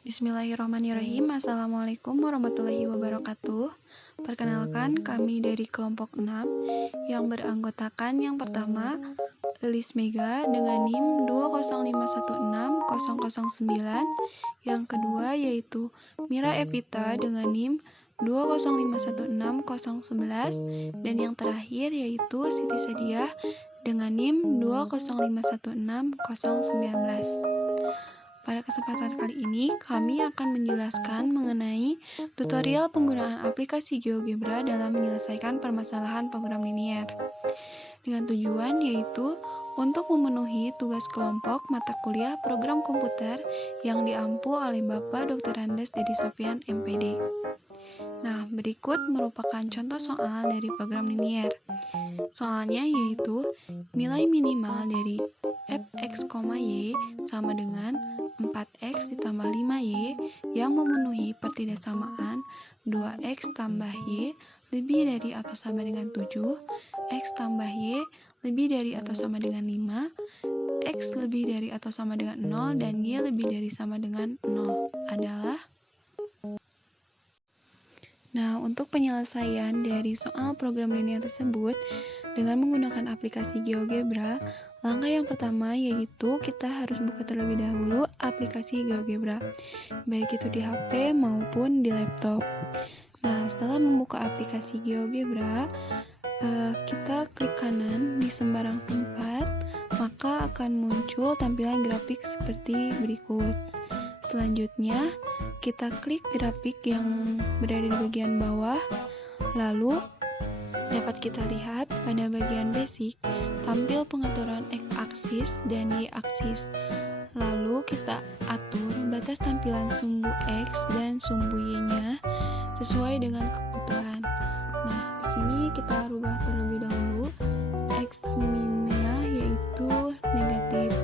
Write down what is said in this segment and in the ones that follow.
Bismillahirrahmanirrahim. Assalamualaikum warahmatullahi wabarakatuh. Perkenalkan, kami dari kelompok 6 yang beranggotakan yang pertama Elis Mega dengan NIM 205160009, yang kedua yaitu Mira Evita dengan NIM 205160011, dan yang terakhir yaitu Siti Sadiah dengan NIM 205160019. Pada kesempatan kali ini, kami akan menjelaskan mengenai tutorial penggunaan aplikasi GeoGebra dalam menyelesaikan permasalahan program linier. Dengan tujuan yaitu untuk memenuhi tugas kelompok mata kuliah program komputer yang diampu oleh Bapak Dr. Andes Dedi Sofyan, MPD. Nah, berikut merupakan contoh soal dari program linier. Soalnya yaitu nilai minimal dari fx, y sama dengan 4x ditambah 5y yang memenuhi pertidaksamaan 2x tambah y lebih dari atau sama dengan 7, x tambah y lebih dari atau sama dengan 5, x lebih dari atau sama dengan 0, dan y lebih dari sama dengan 0 adalah. Nah, untuk penyelesaian dari soal program linier tersebut dengan menggunakan aplikasi GeoGebra, langkah yang pertama yaitu kita harus buka terlebih dahulu aplikasi GeoGebra, baik itu di HP maupun di laptop. Nah, setelah membuka aplikasi GeoGebra, kita klik kanan di sembarang tempat, maka akan muncul tampilan grafik seperti berikut. Selanjutnya, kita klik grafik yang berada di bagian bawah, lalu dapat kita lihat pada bagian basic tampil pengaturan x-aksis dan y-aksis. Lalu kita atur batas tampilan sumbu x dan sumbu y-nya sesuai dengan kebutuhan. Nah, di sini kita rubah terlebih dahulu x min-nya yaitu negatif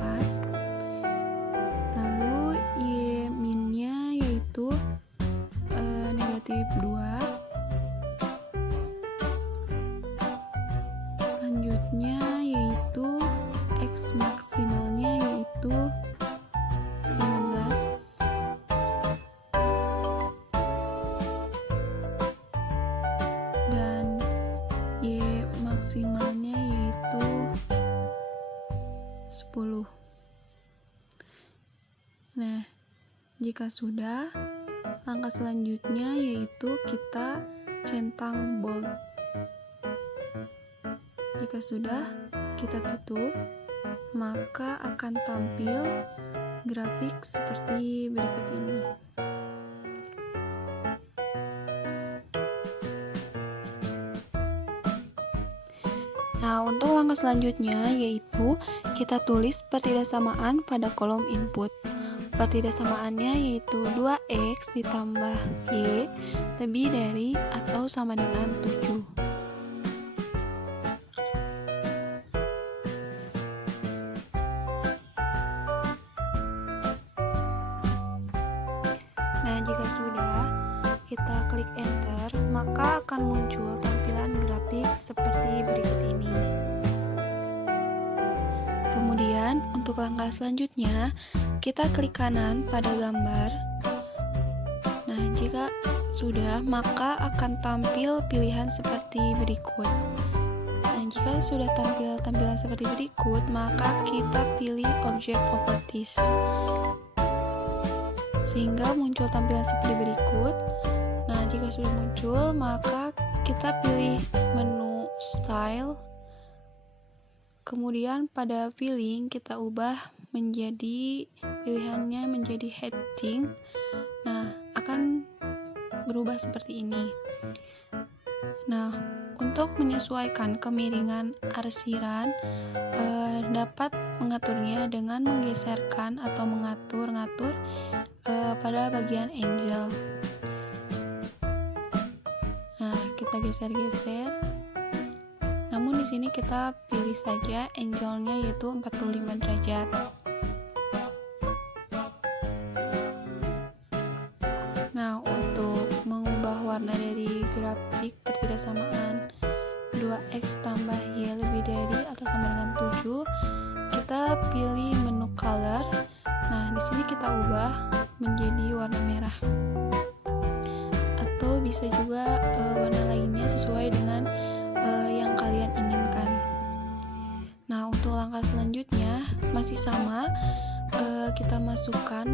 4, lalu y min-nya yaitu negatif 2. Selanjutnya yaitu x maksimalnya yaitu 15, dan y maksimalnya yaitu 10. Nah, jika sudah, langkah selanjutnya yaitu kita centang bold. Jika sudah, kita tutup, maka akan tampil grafik seperti berikut ini. Nah, untuk langkah selanjutnya yaitu kita tulis pertidaksamaan pada kolom input. Pertidaksamaannya yaitu 2x ditambah y lebih dari atau sama dengan 7. Nah, jika sudah, kita klik enter, maka akan muncul tampilan grafik seperti berikut ini. Kemudian, untuk langkah selanjutnya, kita klik kanan pada gambar. Nah, jika sudah, maka akan tampil pilihan seperti berikut. Nah, jika sudah tampil tampilan seperti berikut, maka kita pilih Object Properties, sehingga muncul tampilan seperti berikut. Nah, jika sudah muncul, maka kita pilih menu Style. Kemudian pada filling kita ubah menjadi pilihannya menjadi heading. Nah, akan berubah seperti ini. Nah, untuk menyesuaikan kemiringan arsiran, dapat mengaturnya dengan menggeserkan atau mengatur-ngatur pada bagian angel. Nah, kita geser-geser. Namun di sini kita pilih saja angelnya yaitu 45 derajat. Nah, untuk mengubah warna dari grafik pertidaksamaan 2x tambah y lebih dari atau sama dengan 7, kita pilih menu color. Nah, di sini kita ubah menjadi warna merah, atau bisa juga warna lainnya sesuai dengan yang kalian inginkan. Nah, untuk langkah selanjutnya masih sama, kita masukkan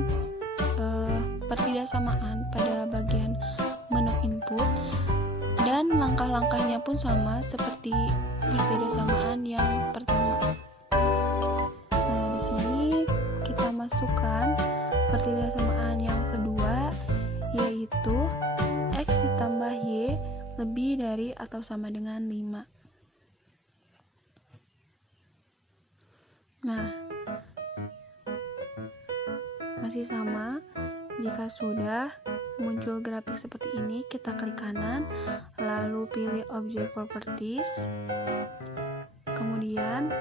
pertidaksamaan pada bagian menu input, dan langkah-langkahnya pun sama seperti pertidaksamaan yang pertama. Nah, di sini kita masukkan pertidaksamaan yang kedua, yaitu X ditambah Y lebih dari atau sama dengan 5. Nah, masih sama. Jika sudah muncul grafik seperti ini, kita klik kanan, lalu pilih Object Properties, kemudian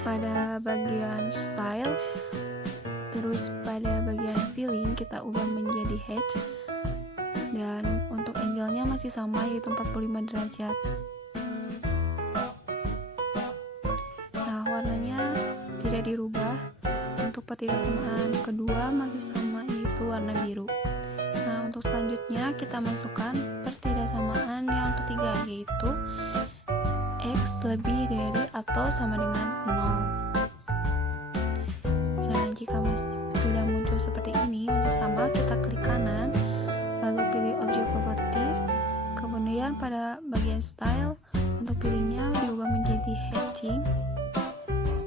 pada bagian Style, terus pada bagian Filling kita ubah menjadi Hatch, dan untuk angle-nya masih sama, yaitu 45 derajat. Nah, warnanya tidak dirubah. Untuk pertidaksamaan kedua masih sama, yaitu warna biru. Nah, untuk selanjutnya kita masukkan pertidaksamaan yang ketiga, yaitu X lebih dari atau sama dengan 0. Nah, jika sudah muncul seperti ini, masih sama, kita klik kanan, lalu pilih Object Properties, kemudian pada bagian Style, untuk pilihnya diubah menjadi Hatching,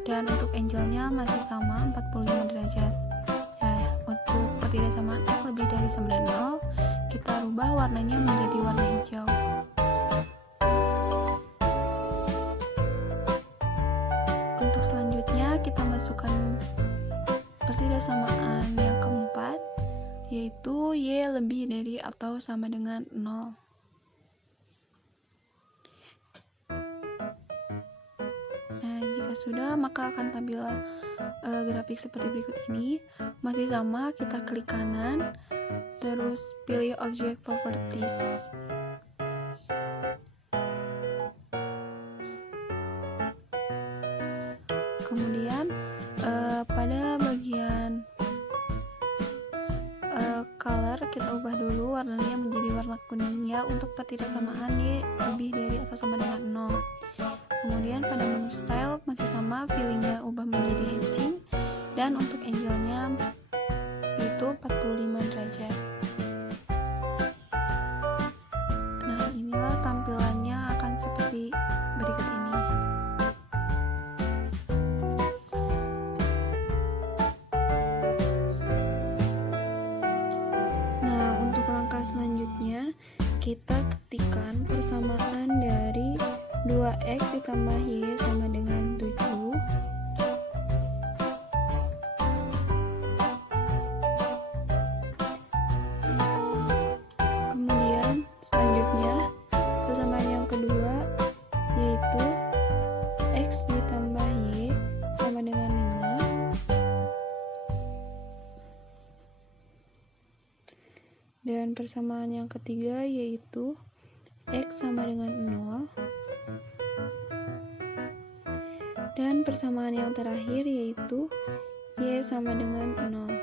dan untuk angle-nya masih sama, 45 derajat. Nah, untuk pertidaksamaan X lebih dari sama dengan 0, kita rubah warnanya menjadi warna hijau. Untuk selanjutnya kita masukkan pertidaksamaan yang keempat, yaitu Y lebih dari atau sama dengan 0. Nah, jika sudah, maka akan tampil grafik seperti berikut ini. Masih sama, kita klik kanan, terus pilih Object Properties. Kemudian pada bagian color kita ubah dulu warnanya menjadi warna kuning ya, untuk pertidaksamaan Y lebih dari atau sama dengan 0. Kemudian pada menu Style masih sama, fillingnya ubah menjadi hatching, dan untuk angle-nya yaitu 45 derajat. Nah, inilah tampilannya akan seperti berikut ini. Nah, untuk langkah selanjutnya kita ketikkan persamaan dari 2x ditambah y sama dengan 7. Kemudian selanjutnya persamaan yang kedua yaitu x ditambah y sama dengan 5. Dan persamaan yang ketiga yaitu x sama dengan 0. Dan persamaan yang terakhir yaitu y sama dengan 0.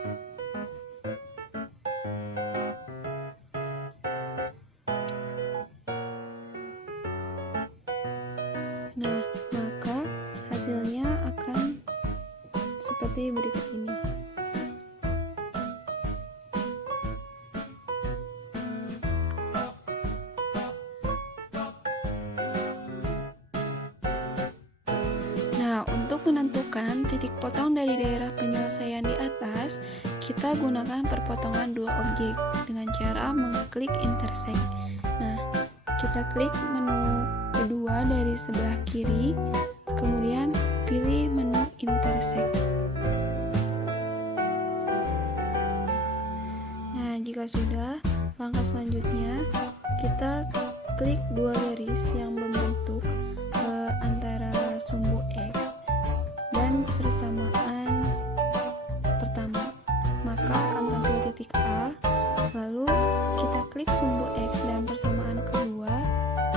Nah, maka hasilnya akan seperti berikut ini. Untuk menentukan titik potong dari daerah penyelesaian di atas, kita gunakan perpotongan dua objek dengan cara mengklik intersect. Nah, kita klik menu kedua dari sebelah kiri, kemudian pilih menu intersect. Nah, jika sudah, langkah selanjutnya kita klik dua garis yang membentuk antara sumbu X dan persamaan pertama, maka akan tampil titik A. Lalu kita klik sumbu X dan persamaan kedua,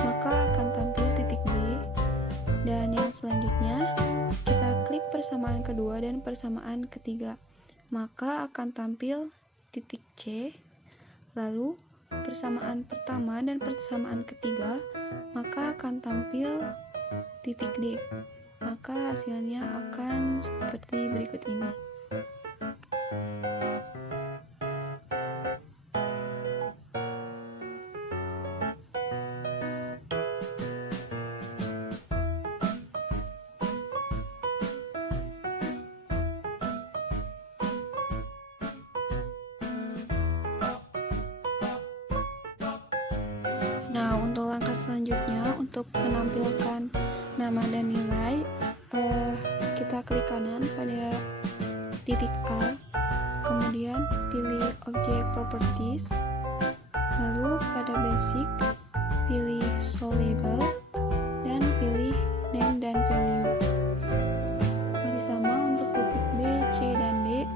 maka akan tampil titik B. Dan yang selanjutnya kita klik persamaan kedua dan persamaan ketiga, maka akan tampil titik C. Lalu persamaan pertama dan persamaan ketiga, maka akan tampil titik D. Maka hasilnya akan seperti berikut ini. Nah, untuk langkah selanjutnya, untuk menampilkan nama dan nilai, kita klik kanan pada titik A, kemudian pilih Object Properties, lalu pada Basic, pilih Show Label, dan pilih Name dan Value. Masih sama untuk titik B, C, dan D,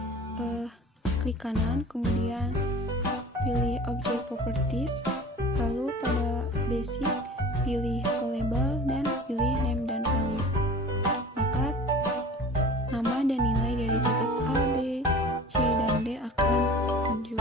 klik kanan, kemudian pilih Object Properties, lalu pada Basic, pilih Show Label, dan pilih Name dan Value. Maka nama dan nilai dari titik A, B, C, dan D akan muncul.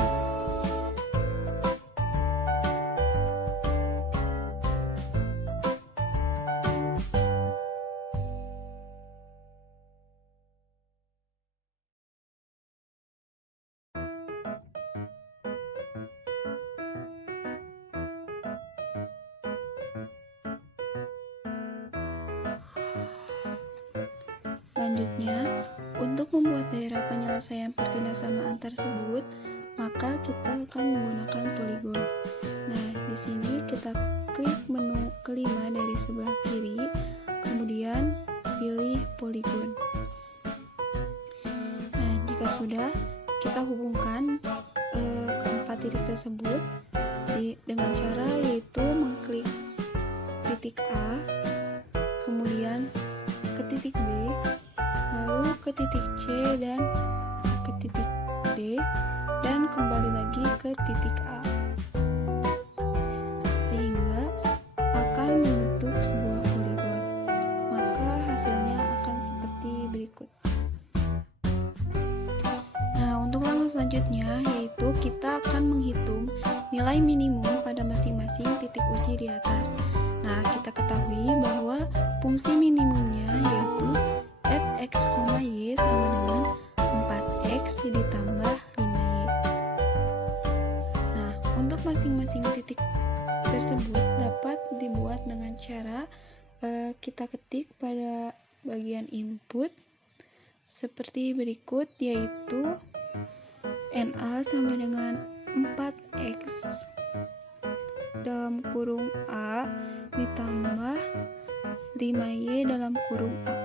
Selanjutnya, untuk membuat daerah penyelesaian pertindasamaan tersebut, maka kita akan menggunakan poligon. Nah, di sini kita klik menu kelima dari sebelah kiri, kemudian pilih poligon. Nah, jika sudah, kita hubungkan keempat titik tersebut dengan cara yaitu mengklik titik A, kemudian ke titik B, lalu ke titik C dan ke titik D, dan kembali lagi ke titik A, sehingga akan membentuk sebuah poligon. Maka hasilnya akan seperti berikut. Nah, untuk langkah selanjutnya yaitu kita akan menghitung nilai minimum pada masing-masing titik uji di atas. Nah, kita ketahui bahwa fungsi minimumnya yaitu fx, y sama dengan 4x ditambah 5y. Nah, untuk masing-masing titik tersebut dapat dibuat dengan cara kita ketik pada bagian input seperti berikut, yaitu NA sama dengan 4x dalam kurung A ditambah 5y dalam kurung A.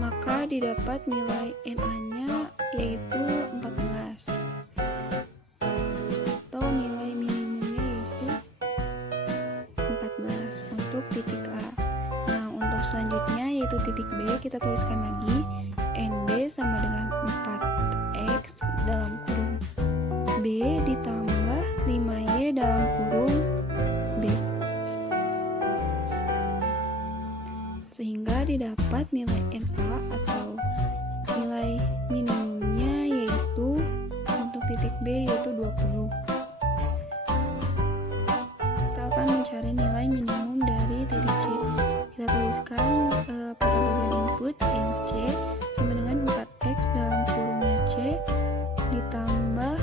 Maka didapat nilai NA-nya yaitu 14. Atau nilai minimumnya yaitu 14 untuk titik A. Nah, untuk selanjutnya yaitu titik B, kita tuliskan lagi NB sama dengan 4x dalam kurung B ditambah 5y dalam kurung B, sehingga didapat nilai NA atau nilai minimumnya yaitu untuk titik B yaitu 20. Kita akan mencari nilai minimum dari titik C. Kita tuliskan pada bagian input NC sama dengan 4x dalam kurungnya C ditambah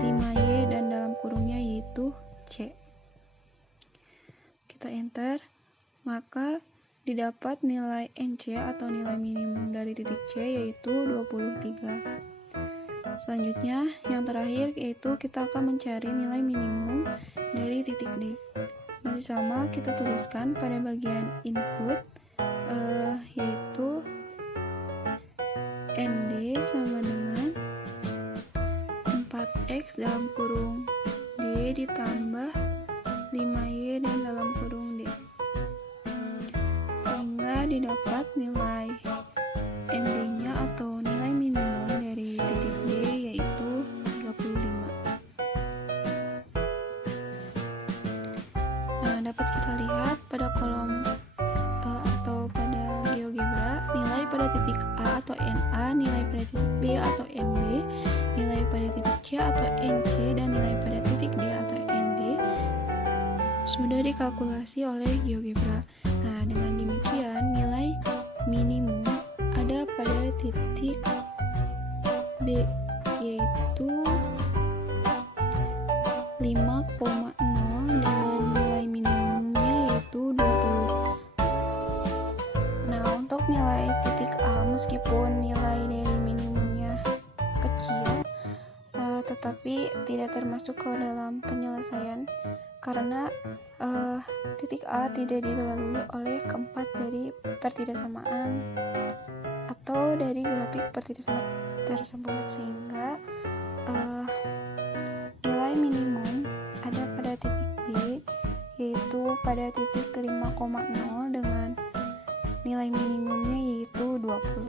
5y dan dalam kurungnya yaitu C. Kita enter, maka didapat nilai NC atau nilai minimum dari titik C yaitu 23. Selanjutnya, yang terakhir yaitu kita akan mencari nilai minimum dari titik D. Masih sama, kita tuliskan pada bagian input yaitu ND sama dengan 4x dalam kurung D ditambah 5y dan dalam kurung D, sehingga didapat nilai ND-nya atau atau NA, nilai pada titik B atau NB, nilai pada titik C atau NC, dan nilai pada titik D atau ND sudah dikalkulasi oleh GeoGebra. Nah, dengan demikian nilai minimum ada pada titik B yaitu 5,0 dengan nilai minimumnya yaitu 20. Nah, untuk nilai titik A meskipun nilai dari minimumnya kecil tetapi tidak termasuk ke dalam penyelesaian karena titik A tidak dilalui oleh keempat dari pertidaksamaan atau dari grafik pertidaksamaan tersebut, sehingga nilai minimum ada pada titik B yaitu pada titik 5,0 dengan nilai minimumnya yaitu 20.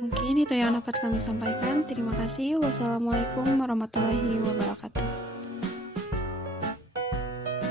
Mungkin itu yang dapat kami sampaikan. Terima kasih. Wassalamualaikum warahmatullahi wabarakatuh.